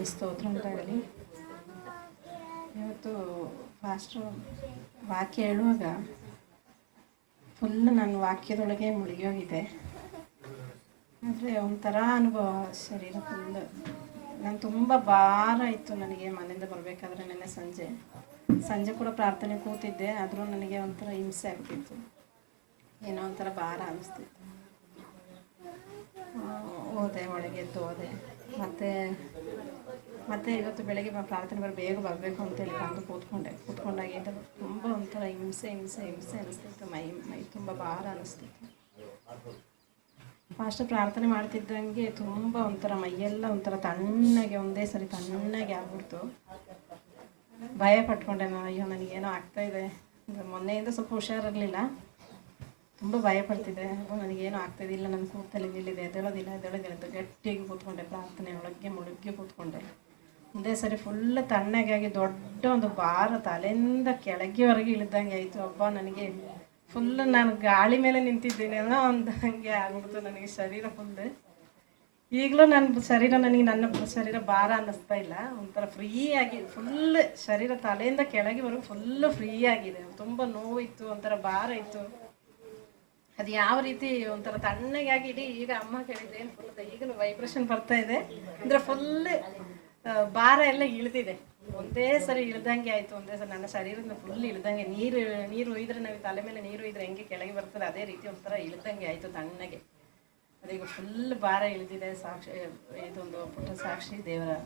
ದೇವರಿಗೆ ಸ್ತೋತ್ರ ಉಂಟಾಗಲಿ ಇವತ್ತು ಫಾಸ್ಟ್ರು ವಾಕ್ಯ ಹೇಳುವಾಗ ಫುಲ್ ನನ್ನ ವಾಕ್ಯದೊಳಗೆ ಮುಳುಗಿ ಹೋಗಿದೆ ಆದರೆ ಒಂಥರ ಅನುಭವ ಶರೀರ ಫುಲ್ ನಾನು ತುಂಬ ಭಾರ ಇತ್ತು ನನಗೆ ಮನೆಯಿಂದ ಬರಬೇಕಾದ್ರೆ ನೆನ್ನೆ ಸಂಜೆ ಸಂಜೆ ಕೂಡ ಪ್ರಾರ್ಥನೆ ಕೂತಿದ್ದೆ ಆದರೂ ನನಗೆ ಒಂಥರ ಹಿಂಸೆ ಆಗ್ತಿತ್ತು ಏನೋ ಒಂಥರ ಭಾರ ಅನಿಸ್ತಿತ್ತು ಆ, ಹೋದೆ ಒಳಗೆ ಎದ್ದು ಹೋದೆ ಮತ್ತು, ಮತ್ತೆ ಇವತ್ತು ಬೆಳಗ್ಗೆ ಪ್ರಾರ್ಥನೆ ಬರೋ ಬೇಗ ಬರಬೇಕು ಅಂತೇಳಿ ಬಂದು ಕೂತ್ಕೊಂಡೆ. ಕೂತ್ಕೊಂಡಾಗ ತುಂಬ ಒಂಥರ ಹಿಂಸೆ ಹಿಂಸೆ ಹಿಂಸೆ ಅನಿಸ್ತಿತ್ತು. ಮೈ ಮೈ ತುಂಬ ಭಾರ ಅನಿಸ್ತಿತ್ತು. ಫಾಸ್ಟ್ ಪ್ರಾರ್ಥನೆ ಮಾಡ್ತಿದ್ದಂಗೆ ತುಂಬ ಒಂಥರ ಮೈಯೆಲ್ಲ ಒಂಥರ ತಣ್ಣಗೆ, ಒಂದೇ ಸರಿ ತಣ್ಣಗೆ ಆಗ್ಬಿಡ್ತು. ಭಯ ಪಟ್ಕೊಂಡೆ ನಾನು, ಅಯ್ಯೋ, ನನಗೇನೋ ಆಗ್ತಾ ಇದೆ. ಅಂದರೆ ಮೊನ್ನೆಯಿಂದ ಸ್ವಲ್ಪ ಹುಷಾರಿರಲಿಲ್ಲ. ತುಂಬ ಭಯ ಪಡ್ತಿದ್ದೆ. ನನಗೇನೋ ಆಗ್ತಾಯಿದೆ ಇಲ್ಲ ನನ್ನ ಕೂತಲ್ಲಿ ನಿಲ್ಲಿದೆ. ಎದ್ದೇಳೋದಿಲ್ಲ ಎದ್ದೇಳೋದಿಲ್ಲ ಅಂತ ಗಟ್ಟಿಯಾಗಿ ಕೂತ್ಕೊಂಡೆ. ಪ್ರಾರ್ಥನೆ ಒಳಗೆ ಮುಳುಗಿ ಕೂತ್ಕೊಂಡೆ. ಒಂದೇ ಸರಿ ಫುಲ್ ತಣ್ಣಗಾಗಿ ದೊಡ್ಡ ಒಂದು ಭಾರ ತಲೆಯಿಂದ ಕೆಳಗೆವರೆಗೆ ಇಳಿದಂಗೆ ಆಯಿತು. ಅಬ್ಬಾ, ನನಗೆ ಫುಲ್ ನಾನು ಗಾಳಿ ಮೇಲೆ ನಿಂತಿದ್ದೀನಿ ಅನ್ನೋ ಒಂದು ಆಗ್ಬಿಡ್ತು ನನಗೆ ಶರೀರ ಫುಲ್ ಈಗಲೂ ನನ್ನ ಶರೀರ ನನಗೆ ನನ್ನ ಶರೀರ ಭಾರ ಅನ್ನಿಸ್ತಾ ಇಲ್ಲ. ಒಂಥರ ಫ್ರೀಯಾಗಿ ಫುಲ್ ಶರೀರ ತಲೆಯಿಂದ ಕೆಳಗೆವರೆಗೂ ಫುಲ್ಲು ಫ್ರೀ ಆಗಿದೆ. ತುಂಬ ನೋವಿತ್ತು, ಒಂಥರ ಭಾರ ಇತ್ತು. ಅದು ಯಾವ ರೀತಿ ಒಂಥರ ತಣ್ಣಗಾಗಿ ಇಡೀ ಈಗ ಅಮ್ಮ ಕೇಳಿದ್ರೆ ಏನು ಫುಲ್ ಈಗಲೂ ವೈಬ್ರೇಷನ್ ಬರ್ತಾ ಇದೆ. ಅಂದರೆ ಫುಲ್ ಭಾರ ಎಲ್ಲ ಇಳಿದಿದೆ. ಒಂದೇ ಸರಿ ಇಳ್ದಂಗೆ ಆಯಿತು, ಒಂದೇ ಸರಿ ನನ್ನ ಶರೀರದ ಫುಲ್ ಇಳ್ದಂಗೆ. ನೀರು ನೀರು ಒಯ್ದ್ರೆ ನಾವು ತಲೆ ಮೇಲೆ ನೀರು ಒಯ್ದ್ರೆ ಹೆಂಗೆ ಕೆಳಗೆ ಬರ್ತದೆ, ಅದೇ ರೀತಿ ಒಂಥರ ಇಳ್ದಂಗೆ ಆಯಿತು ತಣ್ಣಗೆ. ಅದೀಗ ಫುಲ್ ಭಾರ ಇಳಿದಿದೆ, ಸಾಕ್ಷಿ, ಇದೊಂದು ಪುಟ್ಟ ಸಾಕ್ಷಿ ದೇವರ.